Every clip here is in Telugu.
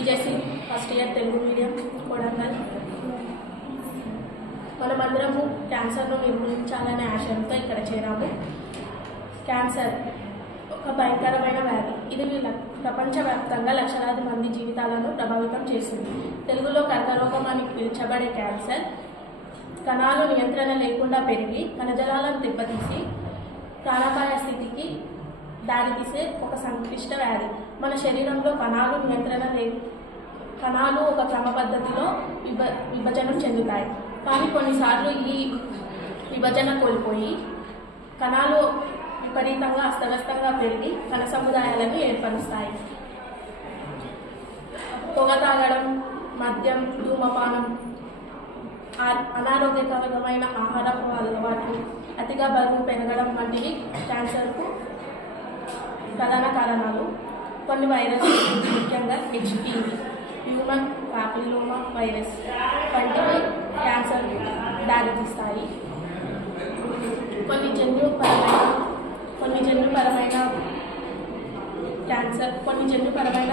BJC first year Telugu medium Kodangal. మనమందరము క్యాన్సర్ను నిర్మూలించాలనే ఆశయంతో ఇక్కడ చేరాము. క్యాన్సర్ ఒక భయంకరమైన వ్యాధి. ఇది ప్రపంచవ్యాప్తంగా లక్షలాది మంది జీవితాలను ప్రభావితం చేస్తుంది. తెలుగులో కర్కరోగం అని పిలువబడే క్యాన్సర్ కణాలు నియంత్రణ లేకుండా పెరిగి కణజాలాలను దెబ్బతీసి ప్రాణాపాయ స్థితికి దారితీసే ఒక సంక్లిష్ట వ్యాధి. మన శరీరంలో కణాలు ఒక క్రమ పద్ధతిలో విభజన చెందుతాయి. కానీ కొన్నిసార్లు ఈ విభజన కోల్పోయి కణాలు విపరీతంగా అస్తవ్యస్తంగా పెరిగి కణ సముదాయాలను ఏర్పరుస్తాయి. పొగ తాగడం, మద్యం, ధూమపానం, అనారోగ్యకరమైన ఆహారపు అలవాట్లు, అతిగా బరువు పెరగడం వంటివి క్యాన్సర్కు ప్రధాన కారణాలు. కొన్ని వైరస్లు, ముఖ్యంగా హెచ్పివి, హ్యూమన్ పాపిల్లోమా వైరస్ వంటివి క్యాన్సర్ దారితీస్తాయి. కొన్ని జన్యుపరమైన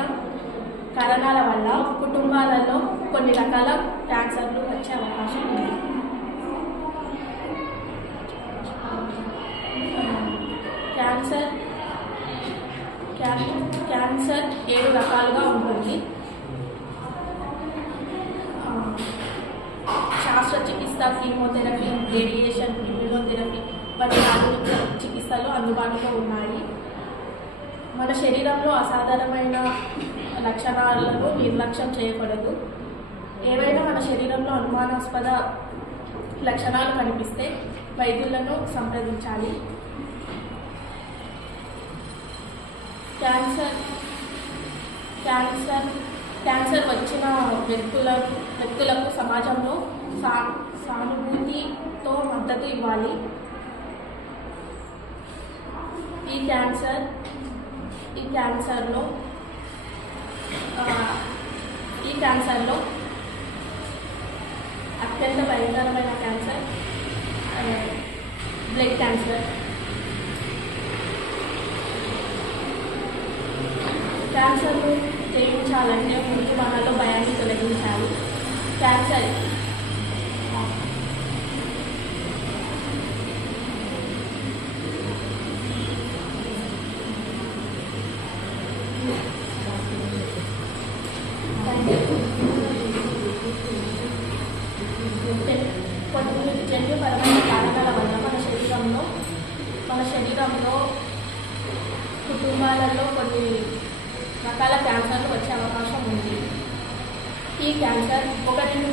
కారణాల వల్ల కుటుంబాలలో కొన్ని రకాల క్యాన్సర్లు వచ్చే అవకాశం ఉంది. క్యాన్సర్ 7 రకాలుగా ఉంటుంది. శస్త్రచికిత్స, కీమోథెరపీ, రేడియేషన్, ఇమ్యూనోథెరపీ వంటి ఆధునిక చికిత్సలు అందుబాటులో ఉన్నాయి. మన శరీరంలో అసాధారణమైన లక్షణాలను నిర్లక్ష్యం చేయకూడదు. ఏవైనా మన శరీరంలో అనుమానాస్పద లక్షణాలు కనిపిస్తే వైద్యులను సంప్రదించాలి. క్యాన్సర్ వచ్చిన వ్యక్తులకు సమాజంలో సానుభూతితో మద్దతు ఇవ్వాలి. ఈ క్యాన్సర్లో అత్యంత భయంకరమైన క్యాన్సర్ బ్లడ్ క్యాన్సర్. క్యాన్సర్ను జయించాలంటే ముందు మనలో భయాన్ని తొలగించాలి. క్యాన్సర్ కొన్ని జన్యుపరమైన కారణాల వల్ల మన శరీరంలో కుటుంబాలలో కొన్ని రకాల క్యాన్సర్లు వచ్చే అవకాశం ఉంది. ఈ క్యాన్సర్ 1